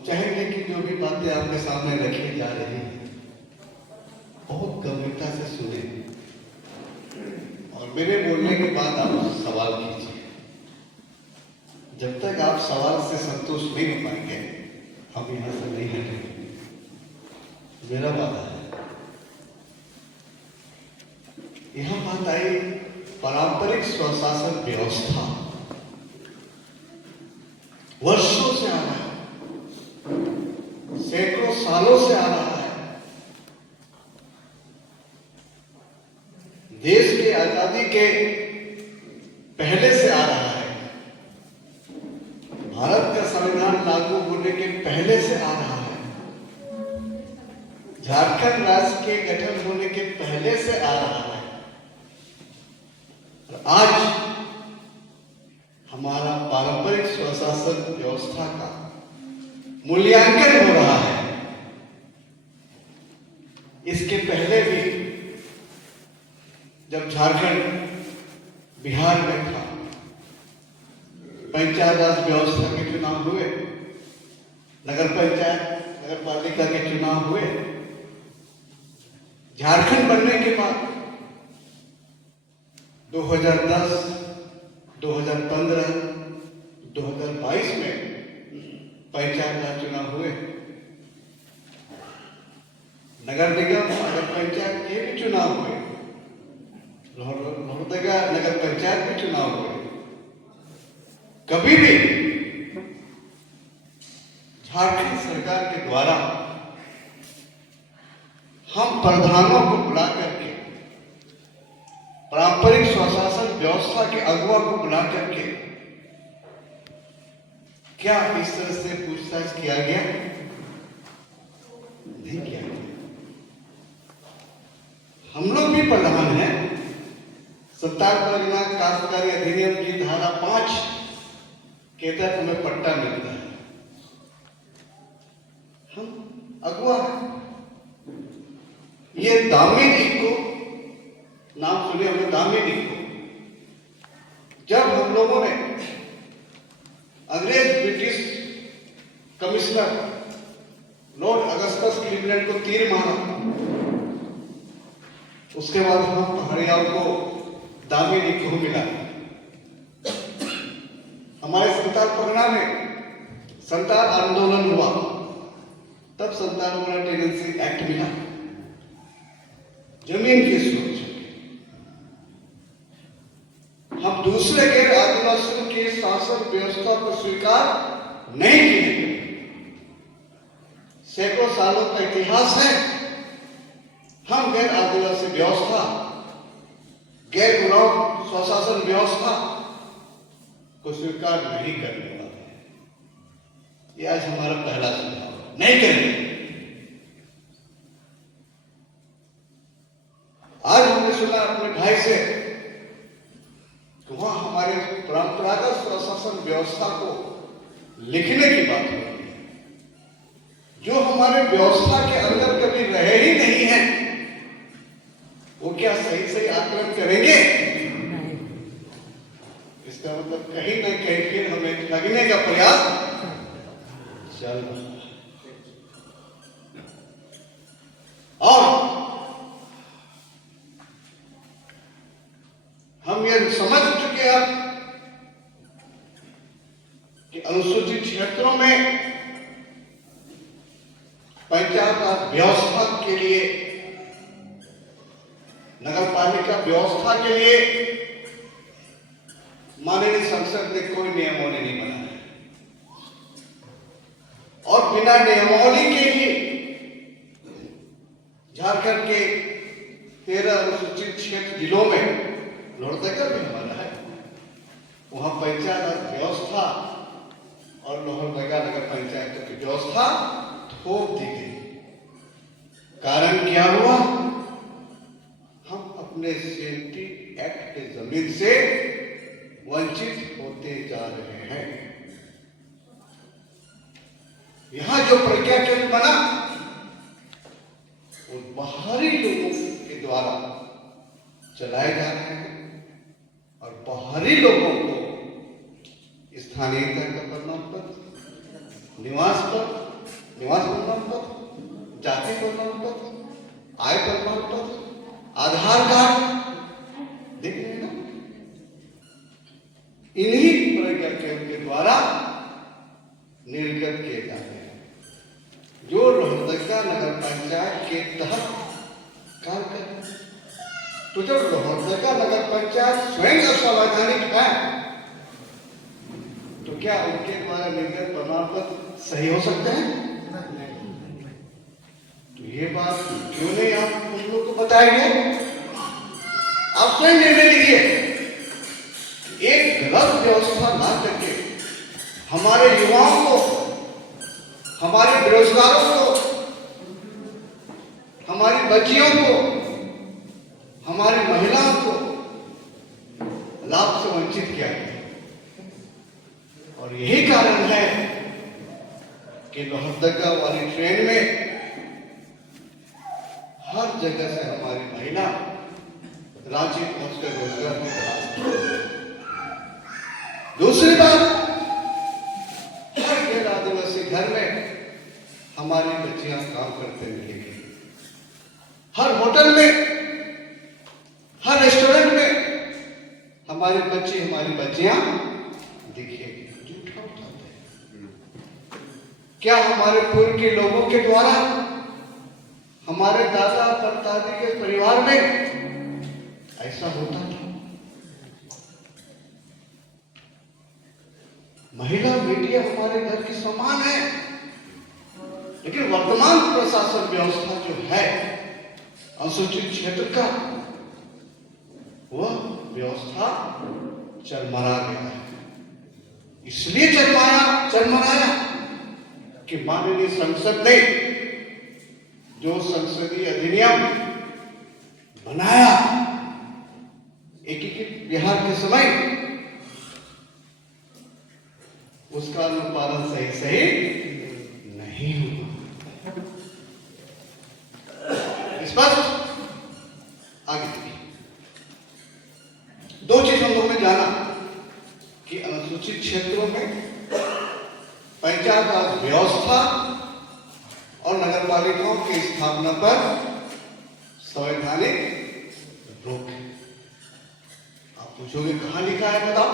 हम चाहेंगे कि जो भी बातें आपके सामने रखी जा रही हैं बहुत गंभीरता से सुने और मेरे बोलने के बाद आप सवाल कीजिए। जब तक आप सवाल से संतुष्ट नहीं हो पाएंगे हम यहां से नहीं हटेंगे, मेरा वादा है। यहां बात आई पारंपरिक स्वशासन व्यवस्था, वर्षों से आ रहा है, सैकड़ों सालों से आ रहा है। देश की आजादी के पहले से आ रहा है, भारत का संविधान लागू होने के पहले से आ रहा है, झारखंड राज्य के गठन होने के पहले से आ रहा है। और आज हमारा पारंपरिक स्वशासन व्यवस्था का मूल्यांकन हो रहा है। इसके पहले भी जब झारखंड बिहार में था, पंचायत राज व्यवस्था के चुनाव हुए, नगर पंचायत नगर पालिका के चुनाव हुए। झारखंड बनने के बाद 2010, 2015, 2022 में पंचायत राज चुनाव हुए, नगर निगम नगर पंचायत के भी चुनाव हुए, लोहरदगा नगर पंचायत भी चुनाव हुए। कभी भी झारखंड सरकार के द्वारा हम प्रधानों को बुला करके, पारंपरिक स्वशासन व्यवस्था के अगुवा को बुला करके क्या इस तरह से पूछताछ किया गया? नहीं किया गया। हम लोग भी प्रधान हैं। सत्तार परिणाम काश्तकारी अधिनियम की धारा 5 के तहत हमें पट्टा मिलता है, हम अगुआ हैं। ये दामिनी को नाम सुने हमने, दामिनी को जब हम लोगों ने अंग्रेज British commissioner Lord Augustus Cleveland को तीर मारा, उसके बाद हम पहाड़ियों को दामिनी को मिला। हमारे संताल परगना में संताल आंदोलन हुआ, तब संताल परगना टेनेंसी एक्ट मिला, जमीन की सुरक्षा। हम दूसरे गैर आदिवासियों के शासन व्यवस्था को स्वीकार नहीं किए। सैकड़ों सालों का इतिहास है, हम गैर आदिवासी व्यवस्था, गैर गुलाम स्वशासन व्यवस्था को स्वीकार नहीं करने वाले हैं। ये आज हमारा पहला सुझाव, नहीं करेंगे। आज हमने सुना अपने भाई से कि वहां हमारे परंपरागत स्वशासन व्यवस्था को लिखने की बात हो रही है, जो हमारे व्यवस्था के अंदर कभी रहे ही नहीं है, वो क्या सही सही आकलन करेंगे? इसका मतलब कहीं न कहीं फिर हमें लगने का प्रयास चल रहा है। और हम ये समझ चुके हैं कि अनुसूचित क्षेत्रों में पंचायत राज व्यवस्था के लिए, नगर पालिका व्यवस्था के लिए माननीय संसद ने कोई नियमावली नहीं बनाया और बिना नियमावली के ही झारखंड के 13 अनुसूचित क्षेत्र जिलों में, लोहरदगा भी हमारा है, वहां पंचायत राज व्यवस्था और लोहरदगा नगर पंचायतों की व्यवस्था थोप दी गई। कारण क्या हुआ? हम अपने सेफ्टी एक्ट के जमीन से वंचित होते जा रहे हैं। यहां जो प्रज्ञाकेंद्र बना वो बाहरी लोगों के द्वारा चलाए जा रहे हैं और बाहरी लोगों को स्थानीयता का प्रमाण पत्र, निवास पत्र निवास प्रमाण पत्र, जाति प्रमाण पत्र, आय प्रमाण पत्र, आधार कार्ड, देख रहे हैं ना? इन्हीं प्रज्ञा केंद्र के द्वारा निर्गत किए जाते हैं, जो लोहरदगा नगर पंचायत के तहत कार्य कर रहे हैं। तो जब लोहरदगा नगर पंचायत स्वयं असंवैधानिक है, तो क्या उनके द्वारा निर्गत प्रमाण पत्र सही हो सकते हैं? तो ये बात क्यों नहीं आप उन लोगों को बताएंगे? आप स्वयं निर्णय लीजिए। एक गलत व्यवस्था ना करके हमारे युवाओं को, हमारे बेरोजगारों को, हमारी बच्चियों को, हमारी महिलाओं को लाभ से वंचित किया गया। और यही कारण है कि लोहरदगा वाली ट्रेन में हर जगह से हमारी महिला रांची पहुंचकर रोजगार की तलाश कर। दूसरी बात, हर गैर आदिवासी घर में हमारी बच्चियां काम करते मिलेंगी। हर होटल में, हर रेस्टोरेंट में हमारे बच्चे, हमारी बच्चियां दिखेगी। झूठा उठाते हैं। क्या हमारे पूर्व के लोगों के द्वारा हमारे दादा परदादी के परिवार में ऐसा होता था? महिला बेटियां हमारे घर की समान है, लेकिन वर्तमान प्रशासन व्यवस्था जो है अनुसूचित क्षेत्र का, वह व्यवस्था चरमरा गया है। इसलिए चरमराया कि माननीय संसद ने जो संसदीय अधिनियम बनाया एकीकृत बिहार के समय, उसका अनुपालन सही नहीं हुआ। स्पष्ट आगे देखिए, दो चीज हम लोगों ने जाना कि अनुसूचित क्षेत्रों में पंचायत राज व्यवस्था और नगर पालिकाओं की स्थापना पर संवैधानिक रोक है। आप पूछोगे कहां लिखा है, बताओ।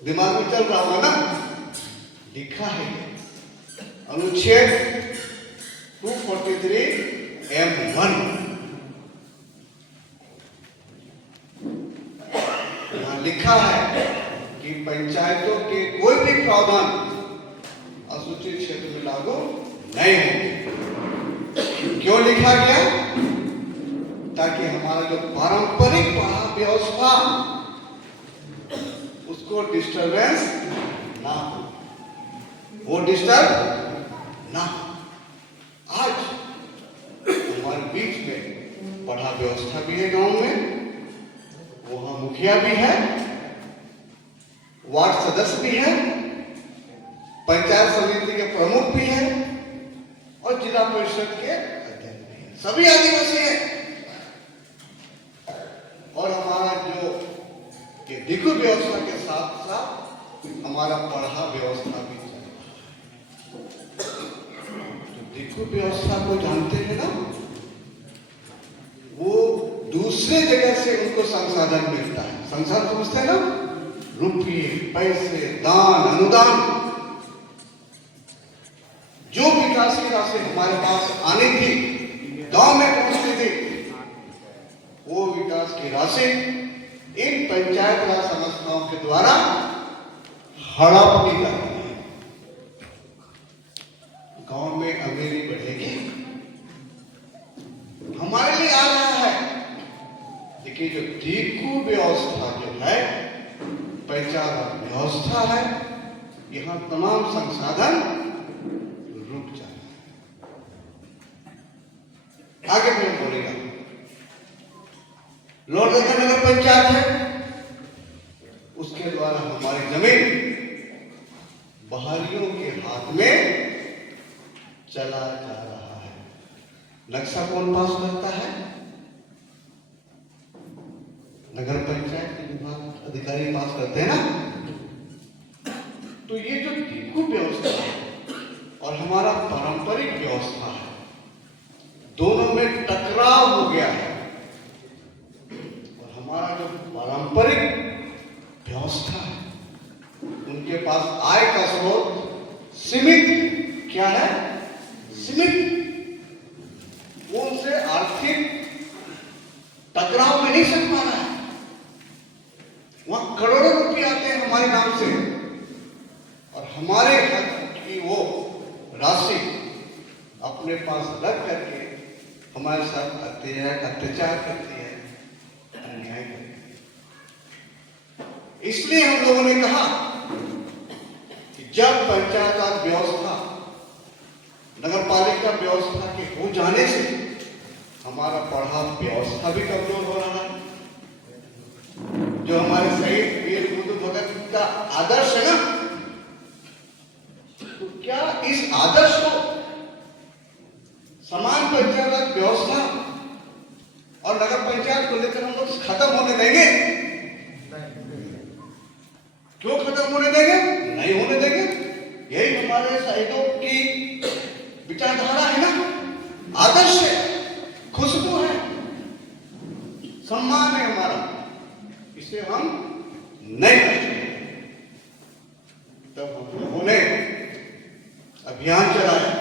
दिमाग में चल रहा होगा ना? लिखा है अनुच्छेद 243(m)(1) यहां लिखा है कि पंचायतों के कोई भी प्रावधान अनुसूचित क्षेत्र में लागू नहीं होंगे। क्यों लिखा गया? ताकि हमारा जो पारंपरिक पढ़ा व्यवस्था उसको डिस्टरबेंस ना हो, वो डिस्टर्ब ना हो। आज हमारे बीच में पढ़ा व्यवस्था भी है, गांव में वहां मुखिया भी है, वार्ड सदस्य भी है, पंचायत समिति के प्रमुख भी है और जिला परिषद के अध्यक्ष भी है। सभी आदिवासी हैं। और हमारा जो कि दिगु व्यवस्था के साथ साथ हमारा पढ़ा व्यवस्था भी चल रहा है। तो दिगु व्यवस्था को जानते हैं ना, वो दूसरे जगह से उनको संसाधन मिलता है। संसाधन समझते हैं ना? रुपये, पैसे, दान, अनुदान, जो विकास की राशि हमारे पास आनी थी, गांव में पहुंचती थी, वो विकास की राशि इन पंचायत राज संस्थाओं के द्वारा हड़प की जा रही है। गांव में अमीरी बढ़ेगी, हमारे लिए आ रहा है। देखिए, जो दिगु व्यवस्था जो है, पंचायत व्यवस्था है, यहां तमाम संसाधन रुक जाए। आगे फिर बोलेगा, लोहरदगा नगर पंचायत है, उसके द्वारा हमारी जमीन बाहरियों के हाथ में चला जा रहा है। नक्शा कौन पास करता है? नगर पंचायत के विभाग अधिकारी पास करते हैं ना। तो ये जो दिगु व्यवस्था है और हमारा परंपरा पारंपरिक व्यवस्था है, दोनों में टकराव हो गया है। और हमारा जो पारंपरिक व्यवस्था है, उनके पास आय का स्रोत सीमित, क्या है, सीमित। वो उनसे आर्थिक टकराव में नहीं सक पा रहा है। वहां करोड़ों रुपए आते हैं हमारे नाम से, और हमारे हक की वो राशि अपने पास रख करके हमारे साथ अत्याचार करती है, अन्याय करती है। इसलिए हम लोगों ने कहा कि जब पंचायत राज व्यवस्था, नगर पालिका व्यवस्था के हो जाने से हमारा पढ़ा व्यवस्था भी कमजोर हो रहा है। जो हमारे शहीद वीर बुद्ध भगत का आदर्श है ना, तो क्या इस आदर्श को समान पंचायत राज व्यवस्था और नगर पंचायत को लेकर हम लोग खत्म होने देंगे? क्यों खत्म होने देंगे? नहीं होने देंगे। यही हमारे शहीदों की विचारधारा है ना, आदर्श है, खुशबू है, सम्मान है हमारा। इसे हम नहीं कर सकते। तब हम लोगों ने अभियान चलाया,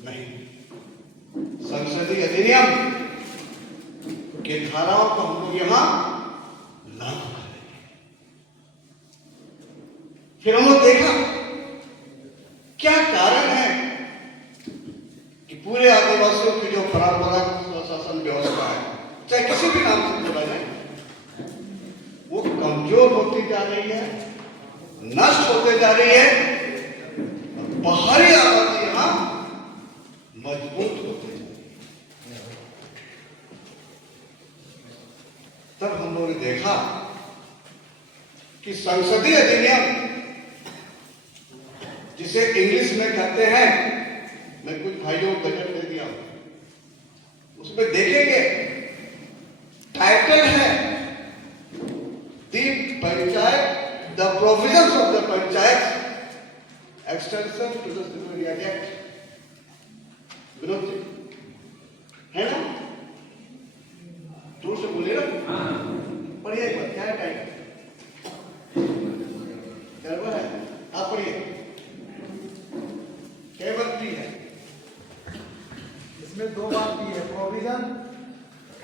नहीं, संसदीय अधिनियम के धाराओं को हम लोग यहां लागू करेंगे। फिर हम लोग देखा क्या कारण है कि पूरे आदिवासियों की जो परंपरागत स्वशासन व्यवस्था है, चाहे किसी भी नाम से बोला जाए, वो कमजोर होती जा रही है, नष्ट होते जा रही है। बाहरी आबादी यहां मजबूत होते जा रही है। तब हम लोगों ने देखा कि संसदीय अधिनियम, जिसे इंग्लिश में कहते हैं, मैं कुछ भाइयों को बजट दे दिया, उसमें देखेंगे टाइटल है panchayat, the provisions of the panchayat extension to the civil area act. Vinod ji है ना, दूर से बोले ना, पढ़िए एक बार, क्या है टाइटल, गड़बड़ है, आप पढ़िए, केवल पी है, इसमें 2 बात की है, provision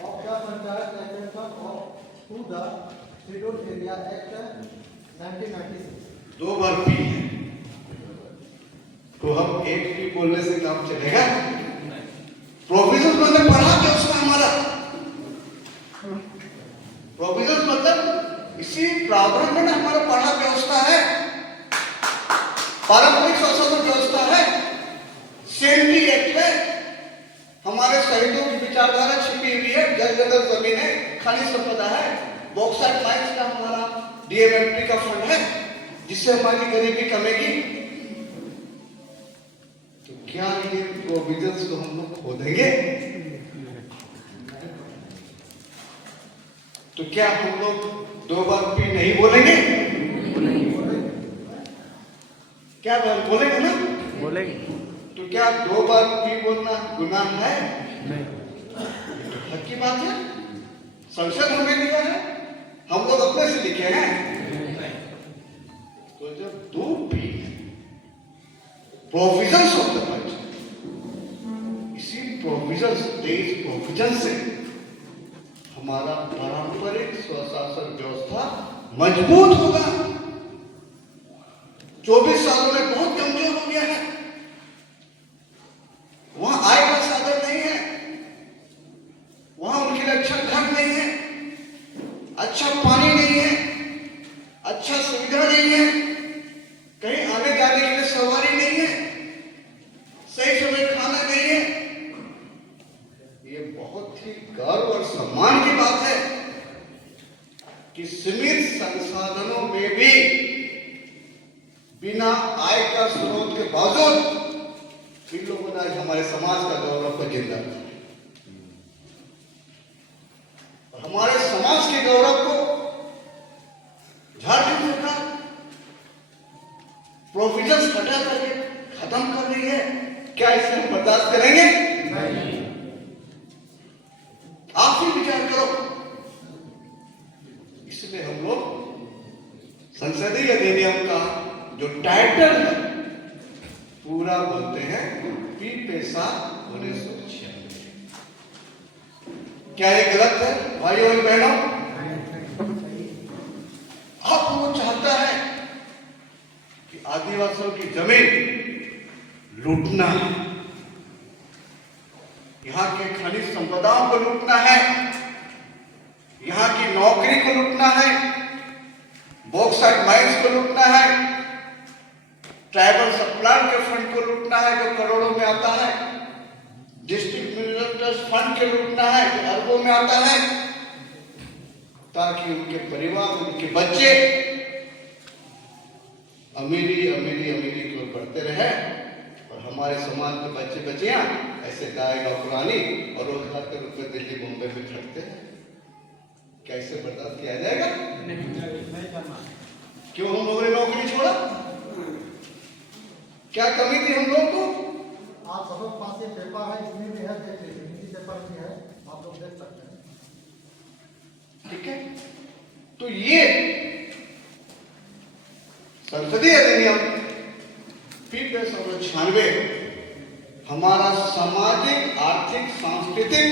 of the panchayat extension of to the schedule area act 1996। 2 बार पी है, तो हम एक पी बोलने से काम चलेगा? प्रोविजन मतलब पढ़ा क्या उसका हमारा, प्रोविजन मतलब इसी प्रावधान में ना हमारा पढ़ा व्यवस्था है, पारंपरिक स्वशासन व्यवस्था है, सेंट्री एक्ट है, हमारे शहीदों की विचारधारा छिपी हुई है, जल जंगल जमीन है, खनिज संपदा है, बॉक्साइट माइंस का हमारा डीएमएफटी का फंड है, जिससे हमारी गरीबी कमेगी। तो क्या ये प्रोविजंस को हम लोग खो देंगे? तो क्या हम लोग 2 बार पी नहीं बोलेंगे? क्या बोलेंगे ना? बोलेंगे। तो क्या 2 बार पी बोलना गुनाह है? नहीं। तो हक की बात है, संसद हमें दिया है, हम लोग अपने से लिखे हैं। तो जब 2 P provisions of the panchayat, इसी प्रोविजंस, 23 प्रोविजन से हमारा पारंपरिक स्वशासन व्यवस्था मजबूत होगा। 24 सालों में बहुत कमजोर हो गया है। वहां आय का साधन नहीं है, वहां उनके लिए अच्छा घर नहीं है, अच्छा पानी नहीं है, अच्छा सुविधा नहीं है, कहीं आने जाने के लिए सवारी नहीं है, सही समय खाना नहीं है। ये बहुत ही गर्व और सम्मान की बात है कि सीमित संसाधनों में भी बिना आय का स्रोत के बावजूद इन लोगों ने आज हमारे समाज का गौरव को जिंदा रखा। हमारे समाज के गौरव को झारखंड सरकार प्रोविजंस हटा करके खत्म कर रही है, क्या इसे हम बर्दाश्त करेंगे? आप ही विचार करो। इसलिए हम लोग संसदीय अधिनियम का जो टाइटल है पूरा बोलते हैं पी पेशा 1996। क्या ये गलत है भाइयों और बहनों? अब वो चाहता है कि आदिवासियों की जमीन लूटना है, यहाँ के खनिज संपदाओं को लूटना है, यहाँ की नौकरी को लूटना है, बॉक्साइट माइंस को लूटना है, ट्राइबल सब प्लान के फंड को लूटना है जो करोड़ों में आता है, डिस्ट्रिक्ट मिनरल ट्रस्ट फंड के लूटना है जो अरबों में आता है, ताकि उनके परिवार, उनके बच्चे अमीरी अमीरी अमीरी की ओर बढ़ते रहे और हमारे समाज के बच्चे बच्चियां ऐसे गाय नौकरानी और रोजगार के रूप में दिल्ली मुंबई में खटते हैं। कैसे बर्दाश्त किया जाएगा? नहीं करना। क्यों हम लोगों ने नौकरी छोड़ा? क्या कमी थी हम लोग को? आप सब लोग पास ये पेपर है, इसमें भी है, देख लीजिए, हिंदी पेपर भी है, आप लोग देख सकते हैं। ठीक है, तो ये संसदीय अधिनियम पी 96 हमारा सामाजिक, आर्थिक, सांस्कृतिक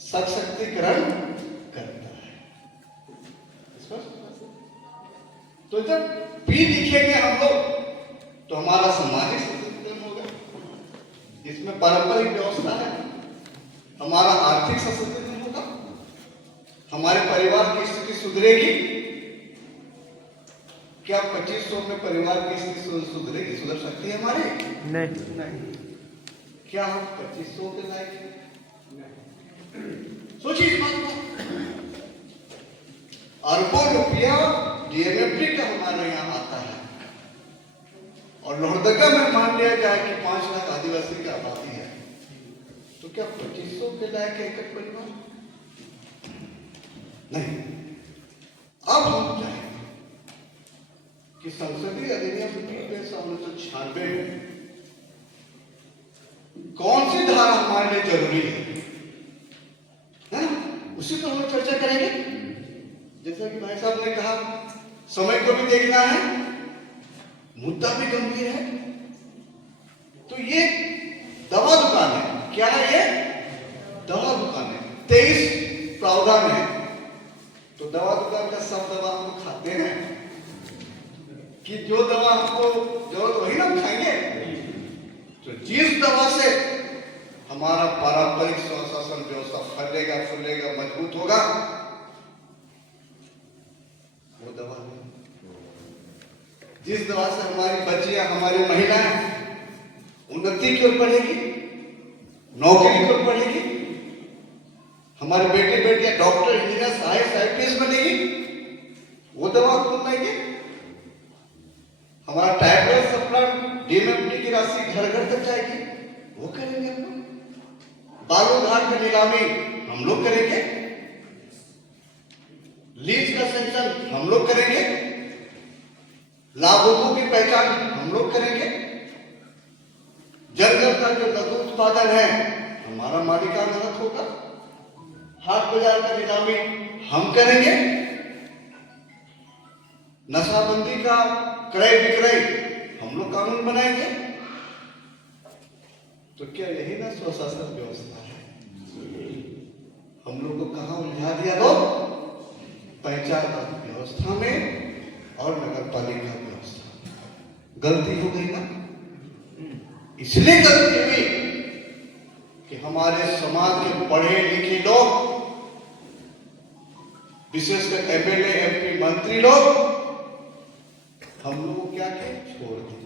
सशक्तिकरण करता है। तो जब पी लिखेंगे हम लोग तो हमारा सामाजिक सशक्तिकरण होगा, इसमें पारंपरिक व्यवस्था है, हमारा आर्थिक सशक्तिकरण होगा, हमारे परिवार की स्थिति सुधरेगी। क्या 2500 में परिवार की स्थिति सुधरेगी? सुधर सकती है हमारी? नहीं। क्या हम 2500 के लायक हैं? सोचिए इस बात को। अरबों रुपया डीएमएफटी का हमारे यहाँ आता है और लोहरदगा में मान लिया जाए कि 5 लाख आदिवासी की आबादी है, तो क्या 2500 के लायक है एक परिवार? नहीं। अब हम चाहेंगे कि संसदीय अधिनियम 1996 में कौन सी धारा हमारे लिए जरूरी है ना, उसी पर हम चर्चा करेंगे। जैसा कि भाई साहब ने कहा, समय को भी देखना है, मुद्दा भी गंभीर है। तो ये दवा दुकान है। क्या है ये? दवा दुकान है। 23 प्रावधान है। तो दवा दुकान का सब दवा हम खाते हैं कि जो दवा हमको जरूरत वही ना खाएंगे। तो जिस दवा से हमारा पारंपरिक स्वशासन व्यवस्था फलेगा फूलेगा मजबूत होगा, वो दवा नहीं। जिस दवा से हमारी बच्चियां, हमारी महिलाएं उन्नति की ओर बढ़ेगी, नौकरी की ओर बढ़ेगी, हमारे बेटे बेटियां डॉक्टर, इंजीनियर, IAS बनेगी, वो दवा कौन लाएंगे? हमारा ट्राइबल सप्लायर डीएमएफटी की राशि घर घर तक जाएगी, वो करेंगे हम लोग। बालू घाट की नीलामी हम लोग करेंगे, लीज का सेंक्शन हम लोग करेंगे, लाभुकों की पहचान हम लोग करेंगे, जंगल का जो लघु उत्पादन है हमारा मालिकाना हक होगा, हाट बाजार का नीलामी हम करेंगे, नशाबंदी का क्रय विक्रय हम लोग कानून बनाएंगे। तो क्या यही ना स्वशासन व्यवस्था है? हम लोग को कहां उलझा दिया लोग? पंचायत व्यवस्था में और नगर पालिका व्यवस्था में। गलती हो गई ना, इसलिए गलती हुई कि हमारे समाज के पढ़े लिखे लोग, विशेषकर एमएलए, एमपी, मंत्री लोग, हम लोग को क्या किए? छोड़ दिए।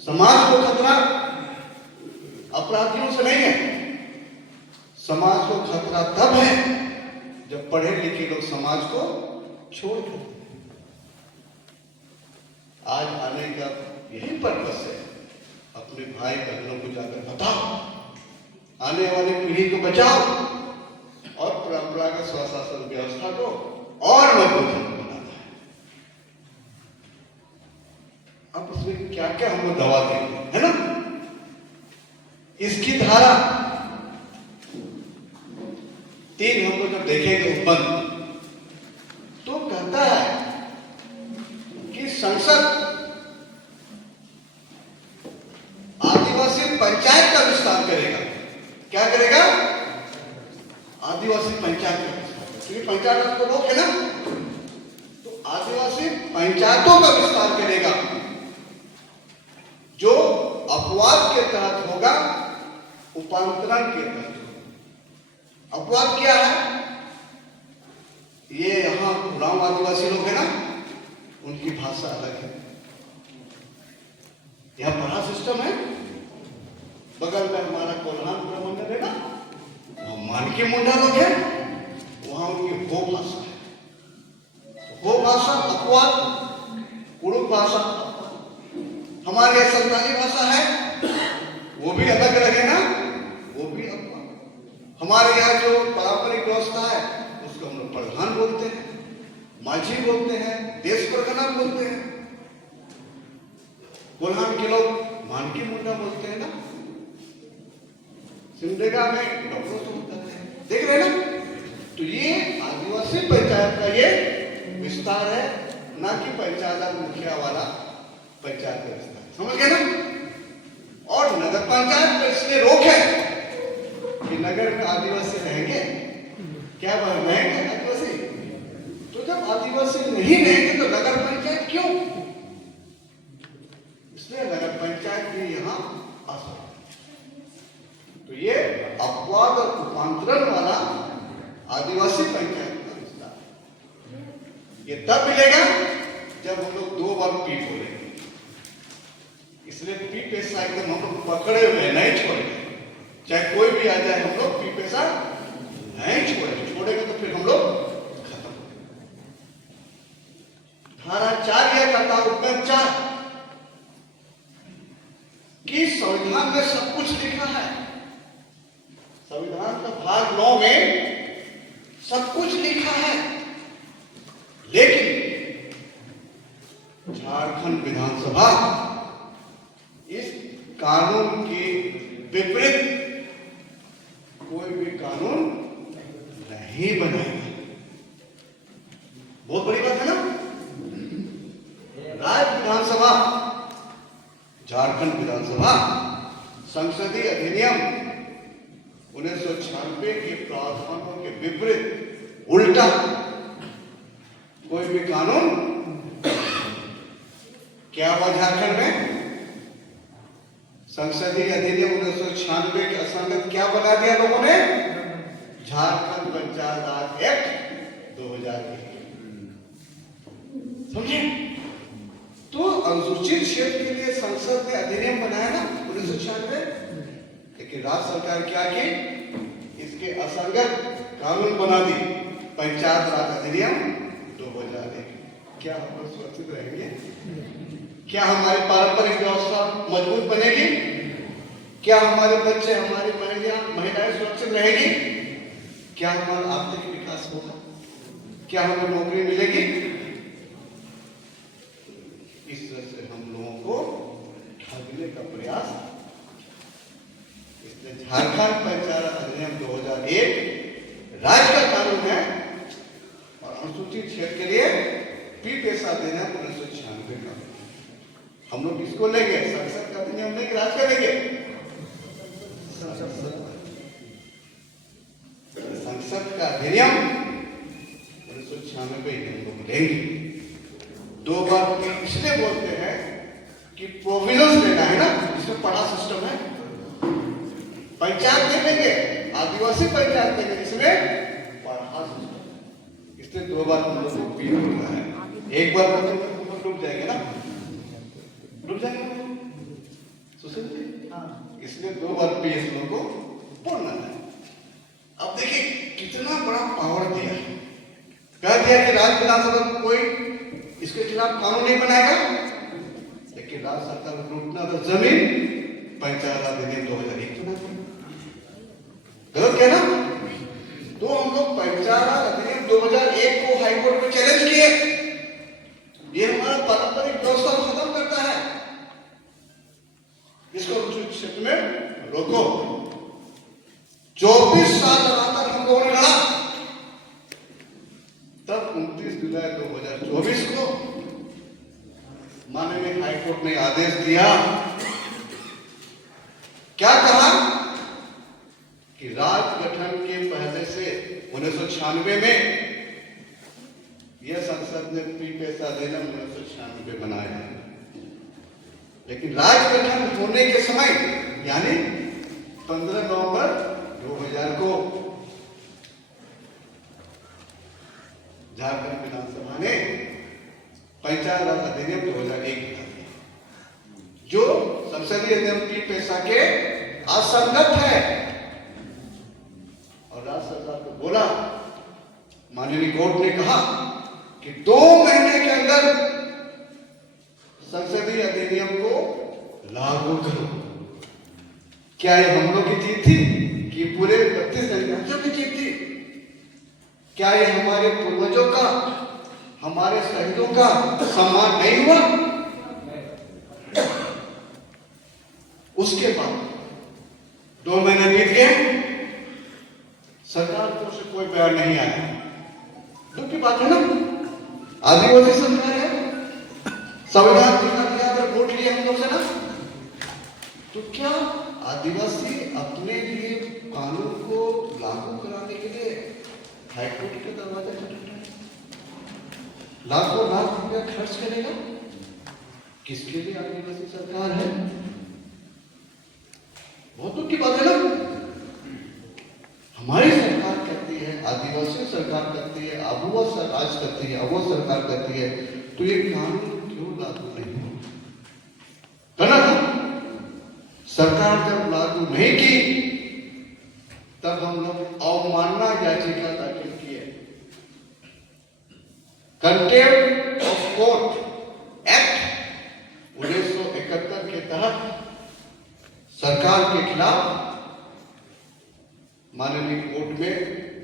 समाज को खतरा अपराधियों से नहीं है, समाज को खतरा तब है जब पढ़े लिखे लोग समाज को छोड़ देते। आज आने का यही पर्पस है, अपने भाई बहनों को जाकर बताओ, आने वाली पीढ़ी को बचाओ और परंपरागत स्वशासन व्यवस्था को और मजबूत बनाना है। अब उसमें क्या क्या हमको दवा देंगे, है ना। इसकी धारा 3 हमको जब देखेंगे उत्पन्न, तो कहता है कि संसद आदिवासी पंचायत का विस्तार करेगा। क्या करेगा? आदिवासी पंचायत का विस्तार, क्योंकि पंचायत तो लोग है ना, तो आदिवासी पंचायतों का विस्तार करेगा, जो अपवाद के तहत होगा, उपांतरण के तहत। अपवाद क्या है? ये यहां गांव आदिवासी लोग है ना, उनकी भाषा अलग है। यह बड़ा सिस्टम है। बगल में हमारा कोल्हान ब्राह्मण है ना, वहां मानकी मुंडा लोग हैं, वहां उनकी हो भाषा है। हो भाषा अपवाद, कुड़ुक भाषा। हमारे यहाँ संताली भाषा है, वो भी अलग अलग है ना, वो भी अपवाद। हमारे यहाँ जो पारंपरिक व्यवस्था है उसको हम लोग प्रधान बोलते हैं, माझी बोलते हैं, देश परगना बोलते हैं। कोल्हान के लोग मानकी मुंडा बोलते हैं ना, सिमडेगा में डॉक्टर से बोलते हैं। देख रहे ना, तो ये आदिवासी पंचायत का ये विस्तार है, ना कि पंचायत मुखिया वाला पंचायत का विस्तार। समझ गए ना। और नगर पंचायत पर इसलिए रोक है कि नगर में आदिवासी रहेंगे, क्या रहेंगे आदिवासी? तो जब आदिवासी नहीं रहेंगे तो नगर पंचायत क्यों? इसलिए नगर पंचायत भी यहां आ सकती। तो ये अपवाद और उपांतरण वाला आदिवासी पंचायत का विस्तार ये तब मिलेगा जब हम लोग 2 बार पी बोलेंगे। इसलिए पी पैसा एकदम हम लोग पकड़े हुए नहीं छोड़ेंगे, चाहे कोई भी आ जाए, हम लोग पी पैसा नहीं छोड़ेंगे तो फिर हम लोग खत्म। धारा 4 यह कहता उपकरण 4 कि संविधान में सब कुछ लिखा है। संविधान का भाग 9 में सब कुछ लिखा है, लेकिन झारखंड विधानसभा इस कानून के विपरीत कोई भी कानून नहीं बनाएगी। बहुत बड़ी बात है ना। राज्य विधानसभा, झारखंड विधानसभा संसदीय अधिनियम 1996 के प्रावधानों के विपरीत उल्टा कोई भी कानून क्या हुआ झारखंड में? संसदीय अधिनियम 1996 के अंतर्गत क्या बना दिया लोगों ने? झारखंड पंचायत राज एक्ट 2001। समझे? तो अनुसूचित क्षेत्र के लिए संसद ने अधिनियम बनाया ना 1996, लेकिन राज्य सरकार क्या की? इसके असंगत कानून बना दी, पंचायत राज अधिनियम 2001। क्या हम लोग सुरक्षित रहेंगे? क्या हमारी पारंपरिक व्यवस्था मजबूत बनेगी? क्या हमारे बच्चे, हमारी महिलाएं सुरक्षित रहेगी? क्या हमारा आर्थिक विकास होगा? क्या हमें नौकरी मिलेगी? इस तरह से हम लोगों को ठगने का प्रयास। इसलिए झारखंड पंचायत अधिनियम 2001 राज्य का कानून है और अनुसूचित क्षेत्र के लिए पी पैसा देना 1996 का। हम लोग इसको लेंगे, संसद का अधिनियम लेंगे, राज्य का लेंगे, संसद का अधिनियम 1996 हम लोग लेंगे। 2 बार इसलिए बोलते हैं कि प्रोविजंस लेना है ना, इसमें बड़ा सिस्टम है। पंचायत नहीं लेंगे, आदिवासी पंचायत लेंगे, जिसमें बड़ा सिस्टम। इसलिए 2 बार हम लोग को पी होना है। एक बार तो डूब जाएंगे ना, डूब जाएंगे सुशील जी। इसलिए 2 बार पी हम लोग को पढ़ना है। अब देखिए कितना बड़ा पावर दिया है। कह दिया कि राज्य विधानसभा को कोई इसके खिलाफ कानून नहीं बनाएगा, लेकिन राज्य सरकार को लूटना तो जमीन पंचायत अधिनियम 2001 बना दिया। गलत क्या ना? तो हम लोग पंचायत अधिनियम 2001 को हाईकोर्ट में चैलेंज किए। ये हमारा पारंपरिक व्यवस्था को खत्म करता है। रोको, 24 साल लगातार हम लोगों ने लड़ा। तब 29 जुलाई 2024 को माननीय हाईकोर्ट ने आदेश दिया, क्या कहा कि राज्य गठन के पहले से 1996 में यह संसद ने पी पैसा अधिनियम 1996 बनाया है, लेकिन राज्य गठन होने के समय यानी 15 नवंबर 2000 को झारखंड विधानसभा ने पंचायत राज अधिनियम 2001 बना दिया, जो संसदीय अधिनियम की पैसा के असंगत है। और राज्य सरकार को बोला, माननीय कोर्ट ने कहा कि 2 महीने के अंदर संसदीय अधिनियम को लागू करो। क्या ये हम लोग की जीत थी कि पूरे 32 राज्यों की जीत थी? क्या ये हमारे पूर्वजों का, हमारे शहीदों का सम्मान नहीं हुआ? उसके बाद 2 महीने बीत गए, सरकार की ओर से कोई बयान नहीं आया। दुख की बात है ना, आदिवासी सरकार है, संविधान दिया अगर वोट लिए हम लोग से ना, तो क्या आदिवासी अपने लिए कानून को लागू कराने के लिए हाईकोर्ट के दरवाजे खटखटाए? लाखों लाख रुपया खर्च करेगा? किसके लिए आदिवासी सरकार है? बहुत दुख की बात है ना। हमारी सरकार करती है, आदिवासी सरकार करती है, अबुआ राज करती है, अबुआ सरकार करती है, तो ये कानून क्यों लागू नहीं हो? करना था। सरकार जब लागू नहीं की, तब हम लोग अवमानना याचिका दाखिल किए। कंटेम्प्ट ऑफ कोर्ट एक्ट 1971 के तहत सरकार के खिलाफ माननीय कोर्ट में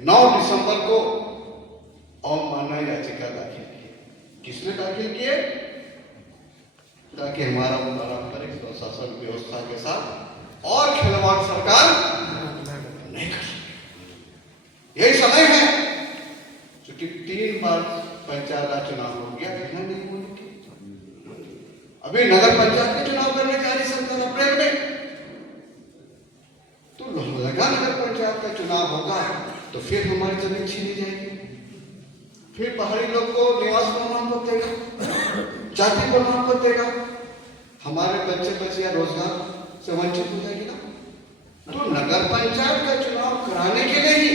9 दिसंबर को अवमानना याचिका दाखिल की। किसने दाखिल किए? ताकि हमारा पारंपरिक स्वशासन व्यवस्था के साथ और खिलवाड़ सरकार नहीं कर सके। यही समय है, क्योंकि 3 बार पंचायत राज चुनाव हो गया, ध्यान नहीं होने के। अभी नगर पंचायत के चुनाव करने जा रही सरकार अप्रैल में, तो लगा नगर पंचायत का चुनाव होगा तो फिर हमारी जमीन छीनी जाएगी, फिर पहाड़ी लोग को निवास प्रमाण पत्र देगा, जाति प्रमाण पत्र देगा, हमारे बच्चे बच्चियां रोजगार से वंचित हो जाएगी ना। तो नगर पंचायत का चुनाव कराने के लिए ही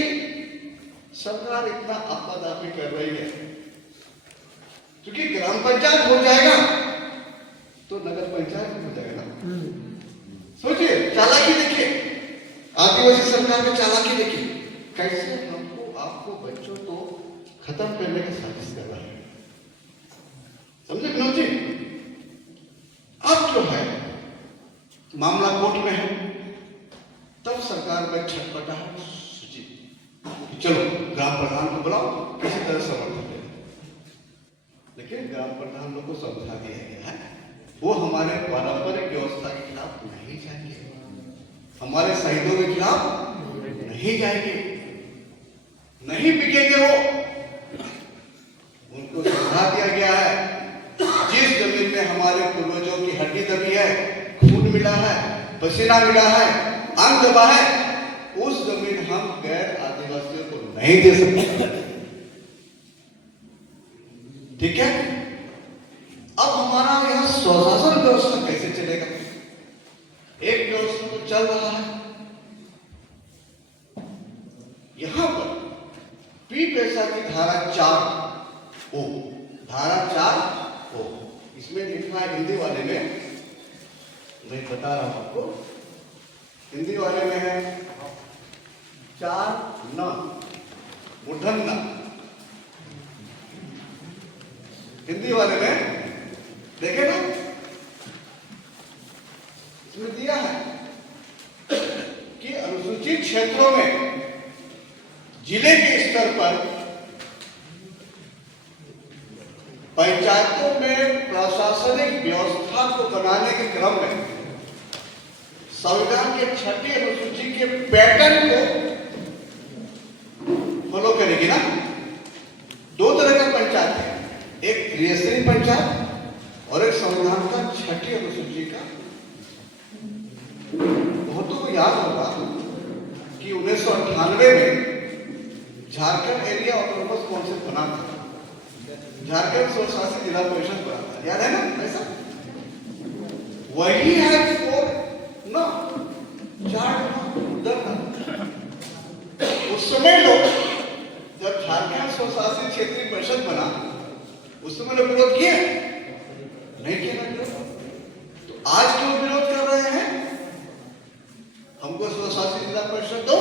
सरकार इतना आपादापी कर रही है, क्योंकि ग्राम पंचायत हो जाएगा तो नगर पंचायत हो जाएगा ना। सोचिए, चालाकी देखिए, आदिवासी सरकार की चालाकी देखिए, कैसे हमको आपको बच्चों को खत्म करने की साजिश कर रहा है। समझे विनोद जी? अब जो है मामला कोर्ट में है, तब सरकार में छटपटा है, चलो ग्राम प्रधान को बुलाओ, किसी तरह समर्थन दे। लेकिन ग्राम प्रधान लोग को समझा दिया गया है, वो हमारे पारंपरिक व्यवस्था के खिलाफ नहीं जाएंगे, हमारे शहीदों के खिलाफ नहीं जाएंगे, नहीं बिकेंगे वो। उनको समझा दिया गया है, जिस जमीन में हमारे पूर्वजों की हड्डी दबी है, खून मिला है, पसीना मिला है, अंग दबा है, उस जमीन हम गैर आदिवासियों को नहीं दे सकते। ठीक है? अब हमारा यह स्वशासन व्यवस्था कैसे चलेगा? एक व्यवस्था तो चल रहा है, यहां पर पी पैसा की धारा 4 ओ, धारा 4 ओ, इसमें लिखा है हिंदी वाले में, मैं बता रहा हूं आपको, हिंदी वाले में है 4 न मुठन्ना, हिंदी वाले में देखे ना, इसमें दिया है कि अनुसूचित क्षेत्रों में जिले के स्तर पर पंचायतों में प्रशासनिक व्यवस्था को बनाने के क्रम में संविधान के 6ठी अनुसूची के पैटर्न को फॉलो करेगी ना। दो तरह का पंचायत है, एक त्रिस्तरीय पंचायत और एक संविधान का 6ठी अनुसूची का। बहुतों को याद होगा कि 1998 में झारखंड एरिया ऑटोनोमस काउंसिल बना था, झारखंड स्वशासी जिला परिषद बना था, याद है ना ऐसा? वही है ना उस समय लोग, जब झारखंड स्वशासी क्षेत्रीय परिषद बना, उस समय लोग विरोध किए नहीं किया ना विरोध। तो आज क्यों विरोध कर रहे हैं? हमको स्वशासी जिला परिषद दो,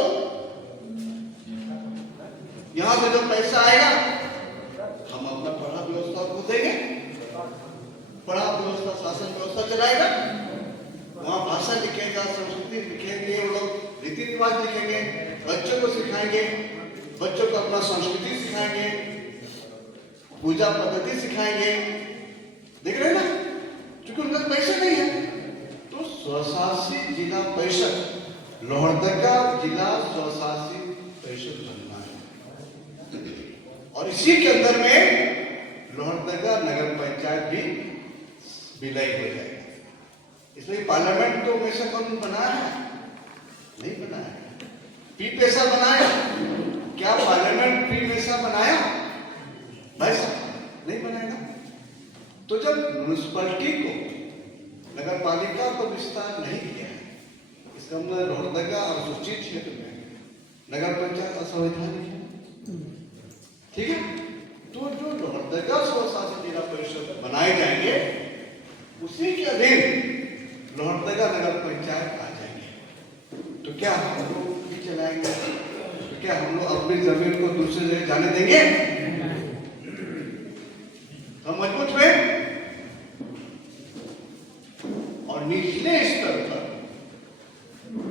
यहां से जो पैसा आएगा हम अपना पढ़ा व्यवस्था को देंगे, पढ़ा व्यवस्था शासन व्यवस्था चलाएगा, वहां भाषा लिखेगा, संस्कृति लिखेंगे, वो लोग रीति रिवाज लिखेंगे, बच्चों को सिखाएंगे, बच्चों को अपना संस्कृति सिखाएंगे, पूजा पद्धति सिखाएंगे। देख रहे हैं ना, क्योंकि उनका पैसा नहीं है। तो स्वशासी जिला परिषद, लोहरदगा जिला स्वशासी परिषद बनना है और इसी के अंदर में लोहरदगा नगर पंचायत भी विलय हो जाएगा। इसलिए पार्लियामेंट तो हमेशा कौन बनाया है? नहीं बनाया है। पी पैसा बनाया क्या? पार्लियामेंट पी पैसा बनाया? पैसा नहीं बनाया। तो जब म्युनिसिपैलिटी को, नगर पालिका को विस्तार नहीं किया है, इसका मतलब लोहरदगा और अनुसूचित क्षेत्र में नगर पंचायत असंवैधानिक है। ठीक है, तो जो लोहरदगा स्वशासी जिला परिषद बनाए जाएंगे उसी के अधीन लोहरदगा नगर पंचायत आ जाएंगे। तो क्या हम लोग भी चलाएंगे? तो क्या हम लोग अपनी जमीन को दूसरे जगह जाने देंगे? हम मजबूत हुए। और निचले स्तर पर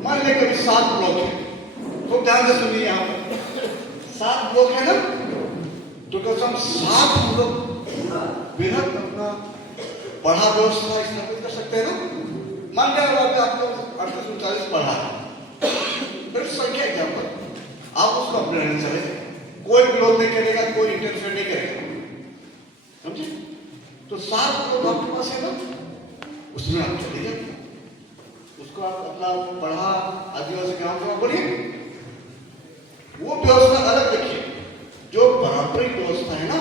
मान लें कभी 7 ब्लॉक है, तो ध्यान से सुनिए, यहां पर 7 ब्लॉक है ना, तो कसम 7 लोग बेहद अपना पढ़ा व्यवस्था स्थापित कर सकते हैं ना। मान लिया आपको 3839 पढ़ा है, फिर संख्या एग्जाम्पल, आप उसको अपने रहने चले, कोई विरोध नहीं करेगा, कोई इंटरफेयर नहीं करेगा, समझे? तो 7 लोग आपके पास है ना, उसमें आप चले जाए, उसको आप अपना पढ़ा आदिवासी ग्राम सभा बोलिए, वो व्यवस्था अलग रखिए। जो पारंपरिक व्यवस्था है ना,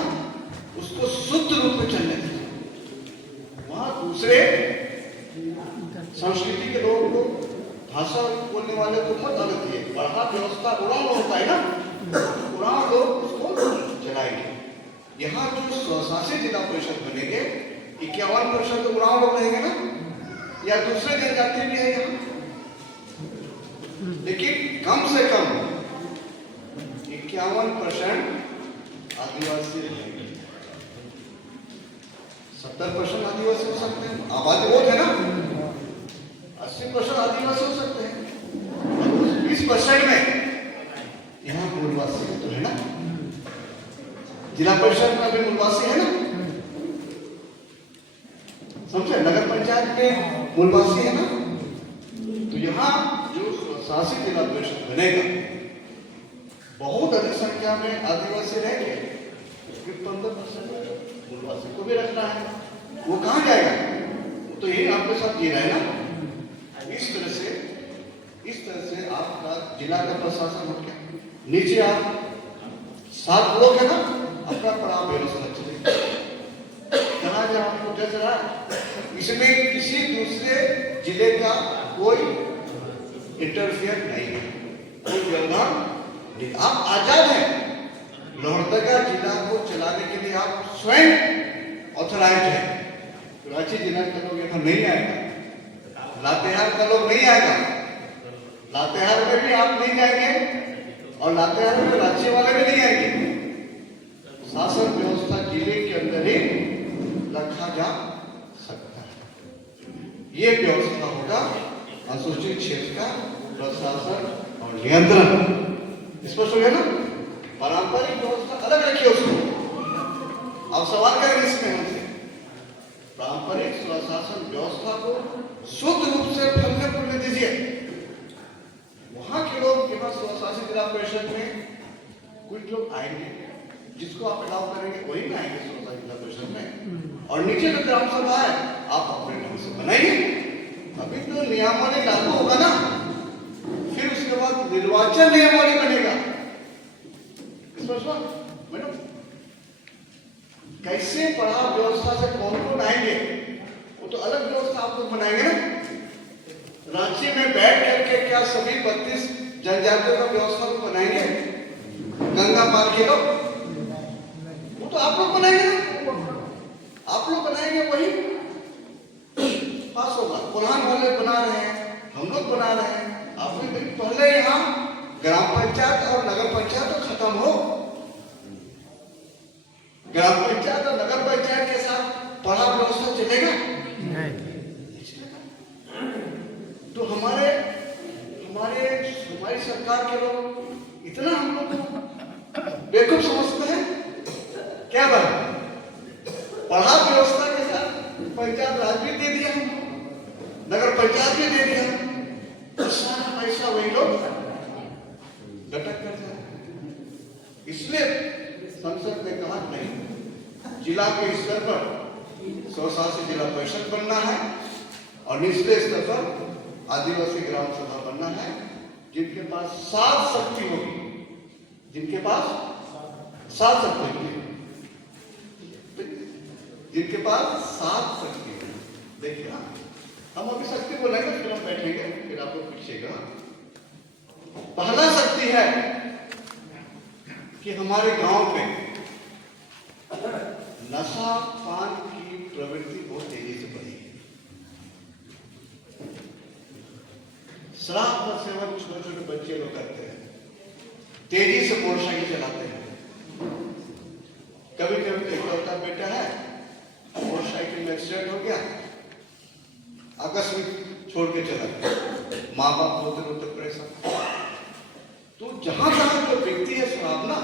उसको शुद्ध रूप में चलने दीजिए। वहां दूसरे संस्कृति के लोगों को, भाषा बोलने वाले को मत अलग दिए। पढ़ा व्यवस्था उड़ान होता है ना, उड़ान लोग उसको चलाएंगे। यहाँ जो स्वशासी जिला परिषद बनेंगे 51% तो उड़ान लोग रहेंगे ना, या दूसरे जनजाति भी है यहाँ, लेकिन कम से कम 51% आदिवासी रहेंगे। 70% आदिवासी हो सकते हैं, आबादी बहुत है ना, 80% आदिवासी हो सकते हैं, 20% में यहाँ मूलवासी तो है ना, जिला परिषद में भी मूलवासी है ना, समझे? नगर पंचायत में मूलवासी है ना। तो यहाँ जो स्वशासी जिला परिषद बनेगा, बहुत अधिक संख्या में आदिवासी रहेंगे, 15% मूलवासी को भी रखना है। वो कहाँ जाएगा? तो यही आपके साथ ये रहे ना। इस तरह से आपका जिला का प्रशासन हो गया। नीचे आप 7 लोग है ना, अपना पड़ाव व्यवस्था चलेगा, जहां जहां आपको जज रहा है, इसमें किसी दूसरे जिले का कोई इंटरफेयर नहीं है, कोई व्यवधान नहीं। आप आजाद हैं। लोहरदगा जिला को चलाने के लिए आप स्वयं ऑथराइज हैं। रांची जिला के लोग यहाँ नहीं आएगा, लातेहार का लोग नहीं आएगा, लातेहार में भी आप नहीं जाएंगे और लातेहार में रांची वाले भी नहीं आएंगे। शासन व्यवस्था जिले के अंदर ही रखा जा सकता है। ये व्यवस्था होगा अनुसूचित क्षेत्र का प्रशासन और नियंत्रण। स्पष्ट हो गया ना? पारंपरिक व्यवस्था अलग रखिए उसको। आप सवाल करेंगे इसमें हमसे, पारंपरिक स्वशासन व्यवस्था को शुद्ध रूप से फलने फूलने दीजिए। वहां के लोग केवल स्वशासित जिला परिषद में कुछ लोग आएंगे, जिसको आप अलाउ करेंगे वही ना आएंगे स्वशासित जिला परिषद में। और नीचे जो ग्राम सभा है आप अपने ढंग से बनाइए, अभी तो नियमावली लागू होगा ना, फिर उसके बाद निर्वाचन नियमावली बनेगा। मैडम कैसे पढ़ाव व्यवस्था से कौन कौन आएंगे वो तो अलग व्यवस्था आप लोग बनाएंगे ना। रांची में बैठ करके क्या सभी 32 जनजातियों का व्यवस्था को बनाएंगे? गंगा पार के लोग वो तो आप लोग बनाएंगे ना, आप लोग बनाएंगे वही पास होगा। कुरान वाले बना रहे हैं, हम लोग बना रहे हैं। आप पहले यहाँ ग्राम पंचायत और नगर पंचायत तो खत्म हो, ग्राम पंचायत और नगर पंचायत के साथ पढ़ाव व्यवस्था चलेगा नहीं। तो हमारी सरकार के लोग इतना हम लोग को बेवकूफ समझते हैं क्या बात? पढ़ाव व्यवस्था के साथ पंचायत राज भी दे दिया, नगर पंचायत भी दे दिया, तो सारा पैसा वही लोग घटक कर जाए। इसलिए संसद ने कहा नहीं, जिला के स्तर पर स्वशासित जिला परिषद बनना है और निचले स्तर पर आदिवासी ग्राम सभा बनना है, जिनके पास 7 शक्ति होगी, जिनके पास 7 शक्ति होगी, जिनके पास 7 शक्ति होगी। देखिए ना, हम अभी शक्ति बोलेंगे फिर हम बैठेंगे, फिर आप लोग पूछिएगा। पहला शक्ति है कि हमारे गांव में नशा पान की प्रवृत्ति बहुत तेजी से बढ़ी है। शराब का सेवन छोटे छोटे बच्चे लोग करते हैं, तेजी से मोटरसाइकिल चलाते हैं। कभी कभी इकलौता बेटा है, मोटरसाइकिल में एक्सीडेंट हो गया, आकस्मिक छोड़ के चला गया, माँ बाप रोते रोते परेशान। तो जहां जहां जो व्यक्ति है शराब ना,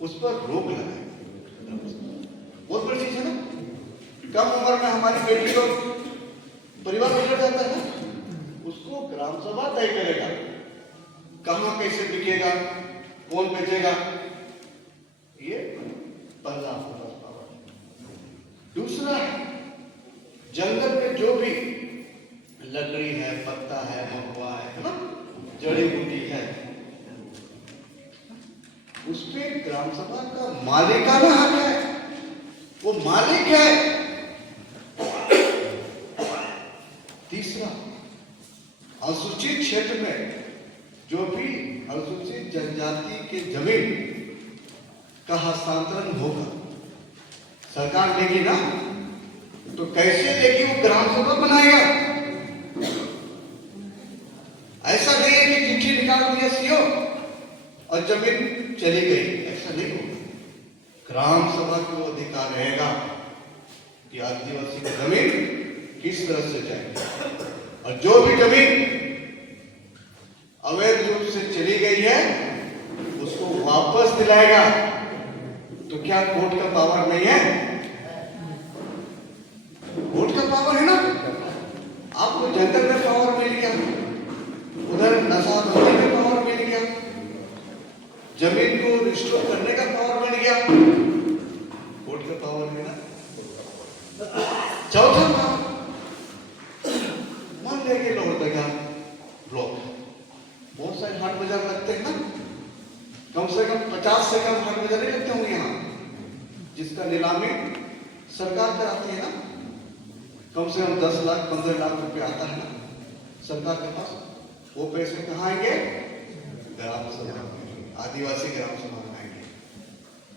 उस पर रोक लगाए, बहुत बड़ी चीज है ना। कम उम्र में हमारी बेटी लोग परिवार बिगड़ जाता है ना, उसको ग्राम सभा तय करेगा कहां कैसे बिकेगा, कौन बेचेगा। ये पहला प्रस्ताव। दूसरा है जंगल में जो भी लकड़ी है, पत्ता है, महुआ है ना, जड़ी बूटी है, उस पे ग्राम सभा का मालिकाना हक है, वो मालिक है। तीसरा, अनुसूचित क्षेत्र में जो भी अनुसूचित जनजाति के जमीन का हस्तांतरण होगा, सरकार लेगी ना, तो कैसे लेगी? वो ग्राम सभा बनाएगा। ऐसा नहीं है कि चिट्ठी निकाल दिया सीओ और जमीन चली गई, ऐसा नहीं होगा। ग्राम सभा को अधिकार रहेगा कि आदिवासी की जमीन किस तरह से जाएगी, और जो भी जमीन अवैध रूप से चली गई है उसको वापस दिलाएगा। तो क्या कोर्ट का पावर नहीं है? कोर्ट का पावर है ना। आपको जंगल में पावर मिल गया, उधर नशाबंदी में पावर मिल गया, जमीन को रिस्टोर करने का पावर मिल गया, कोर्ट का पावर है ना। चौथा पावर, मान लेंगे लोहरदगा ब्लॉक, बहुत सारे हाट बाजार लगते हैं ना, कम से कम 50 से कम हाट बाजार नहीं लगते होंगे यहाँ, जिसका नीलामी सरकार कराती है ना। कम से कम 10 लाख 15 लाख रुपए आता है ना सरकार के पास। वो पैसे कहाँ आएंगे? ग्राम सभा में, आदिवासी ग्राम सभा में आएंगे।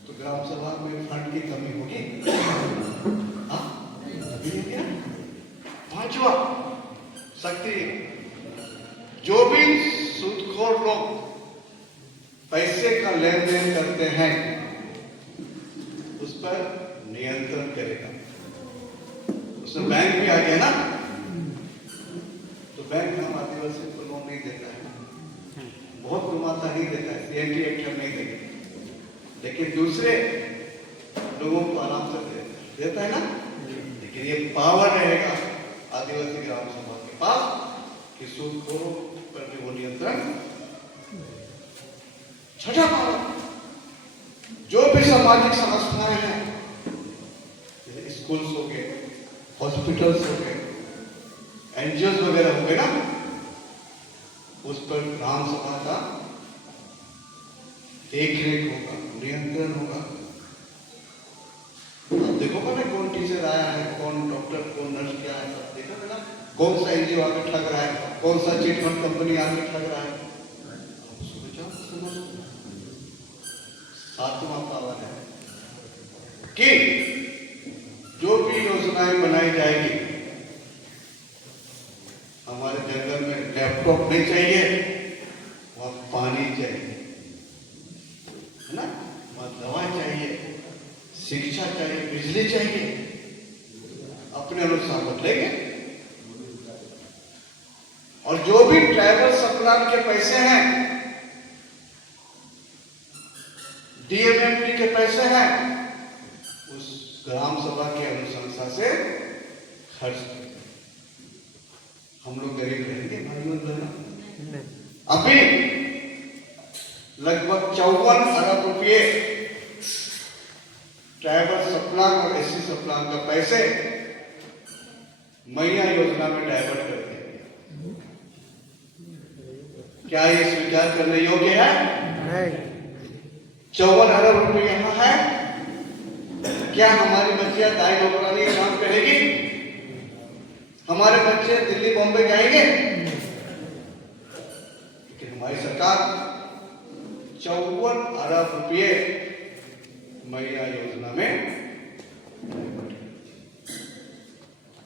तो ग्राम सभा में फंड की कमी होगी? हाँ, पांचवा शक्ति, जो भी सूदखोर लोग पैसे का लेन देन करते हैं उस पर नियंत्रण करेगा। उसमें बैंक भी आ गया ना, तो बैंक हम आदिवासी को लोन नहीं देता है, बहुत कमाता नहीं देता है, सीएनटी एक्टर नहीं देता, लेकिन दूसरे लोगों को आराम से देता है ना। लेकिन ये पावर रहेगा आदिवासी ग्राम सभा के पास कि सूदखोरों पर भी वो नियंत्रण। छठा पावर, जो भी सामाजिक संस्थाएं हैं, जैसे स्कूल्स हो गए, हॉस्पिटल्स हो गए, एनजीओ वगैरह हो गए ना, उस पर ग्राम सभा का देख-रेख होगा, नियंत्रण होगा। आप देखोगे ना कौन टीचर आया है, कौन डॉक्टर, कौन नर्स क्या है, सब देखोगे ना। कौन सा एनजीओ आके ठग रहा है, कौन सा चिट फंड कंपनी आके ठग रहा है, सातवां पावर है कि जो भी योजनाएं बनाई जाएगी, हमारे जंगल में लैपटॉप नहीं चाहिए, वहां पानी चाहिए, है ना, वहां दवा चाहिए, शिक्षा चाहिए, बिजली चाहिए, अपने अनुसार बदलेंगे। और जो भी ट्राइबल सप्लान के पैसे हैं, डीएमएमपी के पैसे हैं, उस ग्राम सभा की अनुशंसा से खर्च। हम लोग गरीब रहेंगे भाइयों बहनों? अभी लगभग 54 अरब रुपये ट्राइबल सप्लान और एससी सप्लान का पैसे मैया योजना में डाइवर्ट कर दिया। क्या ये स्वीकार करने योग्य है? नहीं। 54 अरब रुपये यहाँ है, क्या हमारी बच्चियां दाई नौकरानी का काम करेगी? हमारे बच्चे दिल्ली बॉम्बे जाएंगे? लेकिन हमारी सरकार 54 अरब रुपये मैया योजना में,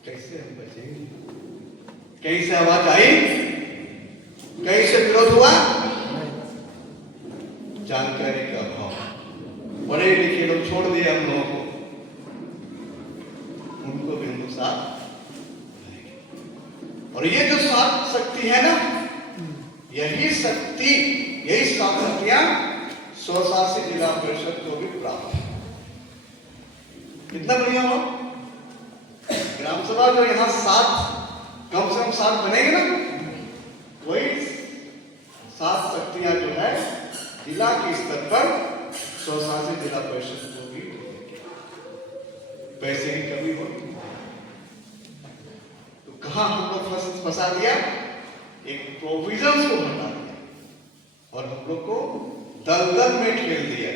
कैसे हम बचेंगे? कहीं से आवाज आई? कहीं से विरोध हुआ? जानकारी का अभाव, बड़े लिखे लोग छोड़ दिए हम लोगों को, उनको भी हम लोग साथ। और ये जो सात शक्ति है ना, यही शक्ति, यही सात शक्तियां स्वशासी जिला परिषद को भी प्राप्त है। कितना बढ़िया हो ग्राम सभा, जो यहाँ सात, कम से कम सात बनेंगे ना, वही सात शक्तियां जो है जिला के स्तर पर स्वशासी जिला परिषद को भी पैसे की कमी हो, तो कहां हम लोग फंसा दिया? एक प्रोविजंस को हटा दिया और हम लोग को दलदल में ठेल दिया।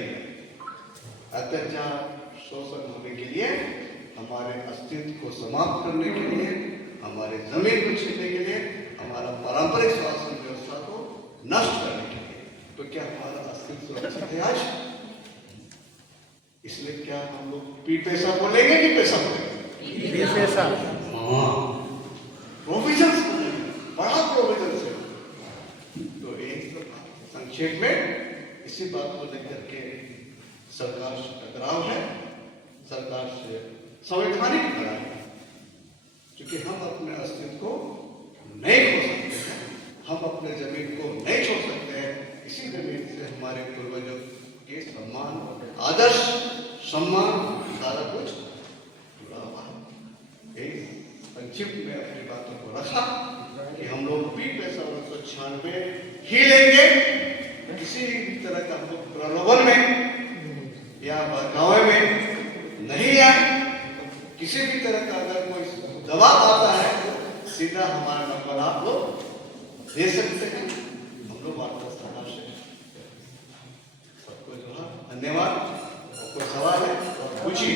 अत्याचार, शोषण होने के लिए, हमारे अस्तित्व को समाप्त करने के लिए, हमारे जमीन को छीनने के लिए, हमारा पारंपरिक शासन व्यवस्था को नष्ट करने के लिए। तो क्या हमारा अस्तित्व सुरक्षित है आज? इसलिए क्या हम लोग पी पैसा बोलेंगे कि पैसा बोलेंगे? पैसा। प्रोविजन बड़ा प्रोविजन है। तो एक संक्षेप में इसी बात को लेकर के सरकार से टकराव है, सरकार से संवैधानिक लड़ाई है, क्योंकि हम अपने अस्तित्व को नहीं खो सकते हैं, हम अपने जमीन को नहीं छोड़ सकते हैं। इसी जमीन से हमारे पूर्वजों के सम्मान, आदर्श, सम्मान, सारा कुछ जुड़ा हुआ है। संक्षिप्त में अपनी बातों को रखा कि हम लोग भी पैसा 1996 ही लेंगे, किसी भी तरह का हम लोग प्रलोभन में या बहकावे में नहीं आए। किसी भी तरह का अगर कोई दबाव आता है, सीधा हमारा नंबर आप लोग दे सकते हैं, हम लोग वार्ता से। सबको जो है धन्यवाद। कोई सवाल है तो पूछिए।